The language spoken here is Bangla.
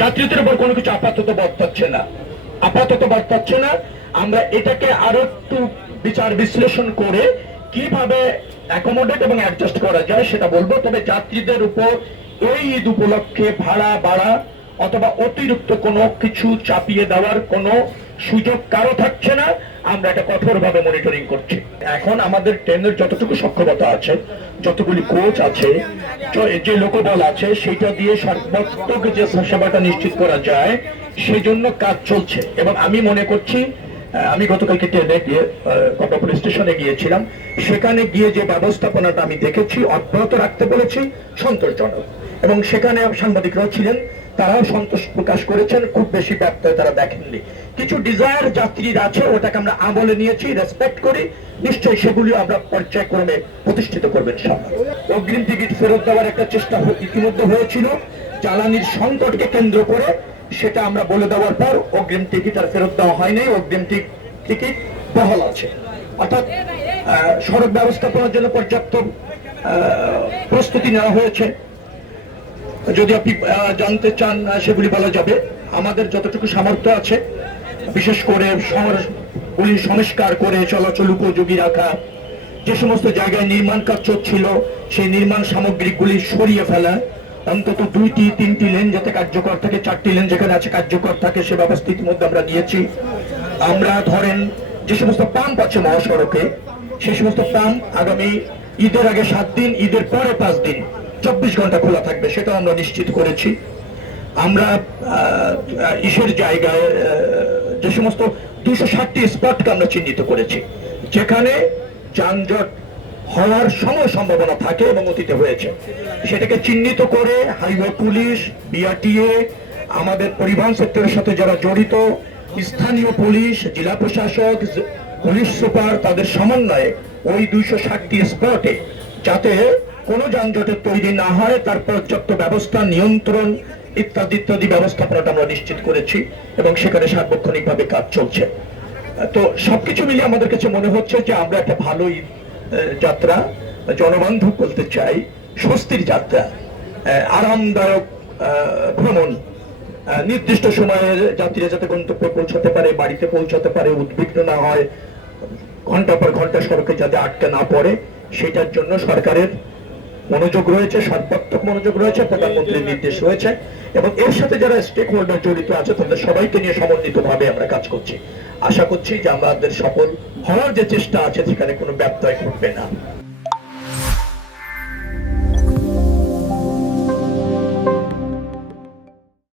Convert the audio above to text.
যাত্রীদের উপর কোনো কিছু আপাতত বর্তাচ্ছে না। আমরা এটাকে আরো একটু বিচার বিশ্লেষণ করে কিভাবে অ্যাকোমোডেট এবং অ্যাডজাস্ট করা যায় সেটা বলবো। তবে যাত্রীদের উপর এই ঈদ উপলক্ষে ভাড়া বাড়া অথবা অতিরিক্ত কোনো কিছু চাপিয়ে দেওয়ার কোনো সুযোগ কারো থাকছে না। আমরা এটা কঠোরভাবে মনিটরিং করছি। এখন আমাদের ট্রেনের যতটুকু সক্ষমতা আছে, যতগুলি কোচ আছে, যে লোকবল আছে, সেটা দিয়ে সর্বাত্মক যে সেবাটা নিশ্চিত করা যায় সেই জন্য কাজ চলছে। এবং আমি মনে করছি, আমি গতকালকে ট্রেনে গিয়ে কমলাপুর স্টেশনে গিয়েছিলাম, সেখানে গিয়ে যে ব্যবস্থাপনাটা আমি দেখেছি অব্যাহত রাখতে বলেছি, সন্তোষজনক। এবং সেখানে সাংবাদিকরাও ছিলেন, তারাও সন্তোষ প্রকাশ করেছেন। খুব বেশি ব্যত্যয় তারা দেখেননি। কিছু ডিজায়ার যাত্রীর আছে, ওটাকে আমরা আমলে নিয়েছি, রেসপেক্ট করি, নিশ্চয়ই সেগুলি আমরা পর্যায়ক্রমে প্রতিষ্ঠিত করবেন। অগ্রিম টিকিট ফেরত দেওয়ার একটা চেষ্টা ইতিমধ্যে হয়েছিল জ্বালানির সংকটকে কেন্দ্র করে, সেটা আমরা বলে দেওয়ার পর অগ্রিম টিকিট আর ফেরত দেওয়া হয়নি। অগ্রিম টিকিট বহাল আছে, অর্থাৎ সড়ক ব্যবস্থাপনার জন্য পর্যাপ্ত প্রস্তুতি নেওয়া হয়েছে। যদি আপনি জানতে চান সেগুলি বলা যাবে। আমাদের যতটুকু সামর্থ্য আছে, বিশেষ করে শহরগুলি সংস্কার করে চলাচল উপযোগী রাখা, যে সমস্ত জায়গায় নির্মাণ কাজ চলছিল সেই নির্মাণ সামগ্রীগুলি সরিয়ে ফেলা, অন্তত 2-3টি লেন যাতে কার্যকর থাকে, 4টি লেন যেখানে আছে কার্যকর থাকে, সে ব্যবস্থা ইতিমধ্যে আমরা নিয়েছি। আমরা ধরেন যে সমস্ত পাম্প আছে মহাসড়কে, সেই সমস্ত পাম্প আগামী ঈদের আগে 7 দিন, ঈদের পরে 5 দিন 24 ঘন্টা খোলা থাকবে, সেটা আমরা নিশ্চিত করেছি। আমরা ইসের জায়গায় যে সমস্ত 260টি স্পটকে আমরা চিহ্নিত করেছি যেখানে যানজট হওয়ার সম্ভাবনা থাকে এবং অতীতে হয়েছে, সেটাকে চিহ্নিত করে হাইওয়ে পুলিশ, বিআরটিএ, আমাদের পরিবহন সেক্টরের সাথে যারা জড়িত, স্থানীয় পুলিশ, জেলা প্রশাসক, পুলিশ সুপার, তাদের সমন্বয়ে ওই 260টি স্পটে যাতে কোনো যানজটের তৈরি না হয় তার পর্যাপ্ত ব্যবস্থা, নিয়ন্ত্রণ ইত্যাদি ব্যবস্থাপনাটা আমরা নিশ্চিত করেছি এবং সেখানে সার্বক্ষণিকভাবে কাজ চলছে। তো সবকিছু মিলিয়ে আমাদের কাছে মনে হচ্ছে যে আমরা একটা ভালো যাত্রা, জনবান্ধব বলতে চাই, স্বস্তির যাত্রা, আরামদায়ক ভ্রমণ, নির্দিষ্ট সময়ে যাত্রীরা যাতে গন্তব্যে পৌঁছাতে পারে, বাড়িতে পৌঁছাতে পারে, উদ্বিগ্ন না হয়, ঘন্টার পর ঘন্টা সড়কে যাতে আটকে না পড়ে, সেটার জন্য সরকারের মনোযোগ রয়েছে, সর্বাত্মক মনোযোগ রয়েছে, প্রধানমন্ত্রীর নির্দেশ রয়েছে এবং এর সাথে যারা স্টেক হোল্ডার জড়িত আছে তাদের সবাইকে নিয়ে সমন্বিতভাবে আমরা কাজ করছি। আশা করছি যে আমাদের সফল হওয়ার যে চেষ্টা আছে সেখানে কোনো ব্যত্যয় ঘটবে না।